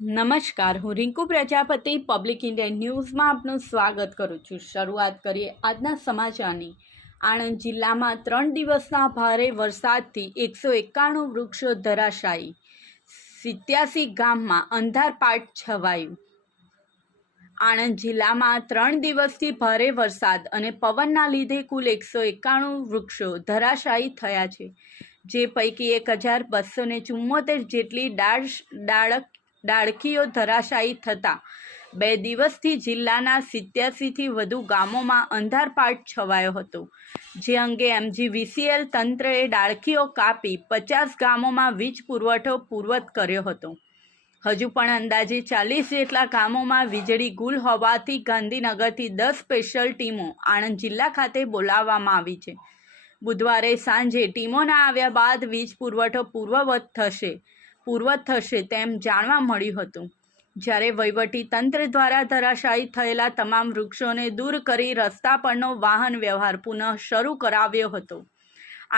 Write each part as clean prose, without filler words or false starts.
નમસ્કાર, હું Rinku Prajapati public India ન્યૂઝમાં આપનું સ્વાગત કરું છું। શરૂઆત કરીએ આજના સમાચારની। આણંદ જિલ્લામાં 3 દિવસના ભારે વરસાદથી 191 વૃક્ષો ધરાશાયી, 87 ગામમાં અંધારપાટ છવાયું। આણંદ જિલ્લામાં 3 દિવસથી ભારે વરસાદ અને પવનના લીધે કુલ 191 વૃક્ષો ધરાશાયી થયા છે, જે પૈકી 1274 જેટલી ડાળખીઓ ધરાશાયી થતાં 2 દિવસથી જિલ્લાના 87થી વધુ ગામોમાં અંધારપાટ છવાયો હતો, જે અંગે MGVCL તંત્રએ ડાળખીઓ કાપી 50 ગામોમાં વીજ પુરવઠો પૂર્વવત કર્યો હતો। હજુ પણ અંદાજે 40 જેટલા ગામોમાં વીજળી ગુલ હોવાથી ગાંધીનગરથી 10 સ્પેશિયલ ટીમો આણંદ જિલ્લા ખાતે બોલાવવામાં આવી છે। બુધવારે સાંજે ટીમોના આવ્યા બાદ વીજ પુરવઠો પૂર્વવત થશે તેમ જાણવા મળ્યું હતું, જ્યારે વહીવટી તંત્ર દ્વારા ધરાશાયી થયેલા તમામ વૃક્ષોને દૂર કરી રસ્તા પરનો વાહન વ્યવહાર પુનઃ શરૂ કરાવ્યો હતો।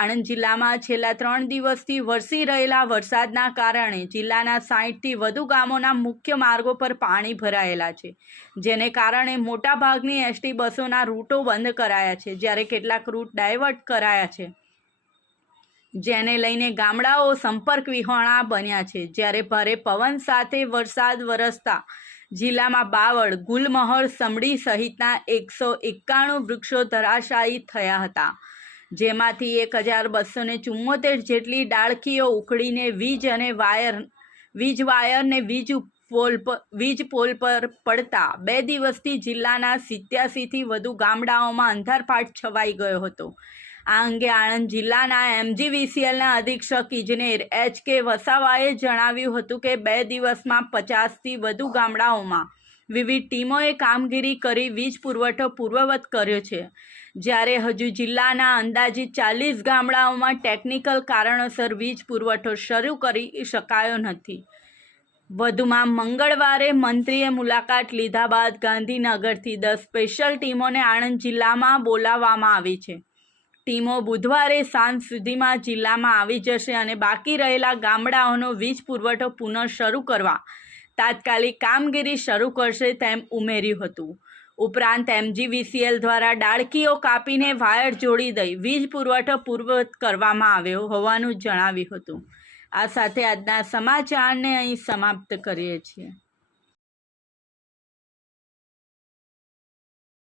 આણંદ જિલ્લામાં છેલ્લા 3 દિવસથી વરસી રહેલા વરસાદના કારણે જિલ્લાના 60થી વધુ ગામોના મુખ્ય માર્ગો પર પાણી ભરાયેલા છે, જેને કારણે મોટાભાગની એસટી બસોના રૂટો બંધ કરાયા છે, જ્યારે કેટલાક રૂટ ડાયવર્ટ કરાયા છે, જેને લઈને ગામડાઓ સંપર્ક વિહોણા બન્યા છે। જ્યારે ભારે પવન સાથે વરસાદ વરસતા જિલ્લામાં બાવળ, ગુલમહોર, સમડી સહિતના 191 વૃક્ષો ધરાશાયી થયા હતા, જેમાંથી 1274 જેટલી ડાળખીઓ ઉખડીને વીજ વાયરને વીજ પોલ પર પડતા 2 દિવસથી જિલ્લાના 87થી વધુ ગામડાઓમાં અંધારપાટ છવાઈ ગયો હતો। આ અંગે આણંદ જિલ્લાના MGVCLના અધિક્ષક ઇજનેર HK વસાવાએ જણાવ્યું હતું કે 2 દિવસમાં 50થી વધુ ગામડાઓમાં વિવિધ ટીમોએ કામગીરી કરી વીજ પુરવઠો પૂર્વવત કર્યો છે, જ્યારે હજુ જિલ્લાના અંદાજિત 40 ગામડાઓમાં ટેકનિકલ કારણોસર વીજ પુરવઠો શરૂ કરી શકાયો નથી। વધુમાં મંગળવારે મંત્રીએ મુલાકાત લીધા બાદ ગાંધીનગરથી 10 સ્પેશિયલ ટીમોને આણંદ જિલ્લામાં બોલાવવામાં આવી છે। ટીમો બુધવારે સાંજ સુધીમાં જિલ્લામાં આવી જશે અને બાકી રહેલા ગામડાઓનો વીજ પુરવઠો પુનઃ શરૂ કરવા તાત્કાલિક કામગીરી શરૂ કરશે તેમ ઉમેર્યું હતું। ઉપરાંત MGVCL દ્વારા ડાળખીઓ કાપીને વાયર જોડી દઈ વીજ પુરવઠો પૂર્વવત કરવામાં આવ્યો હોવાનું જણાવ્યું હતું। આ સાથે આજના સમાચારને અહીં સમાપ્ત કરીએ છીએ।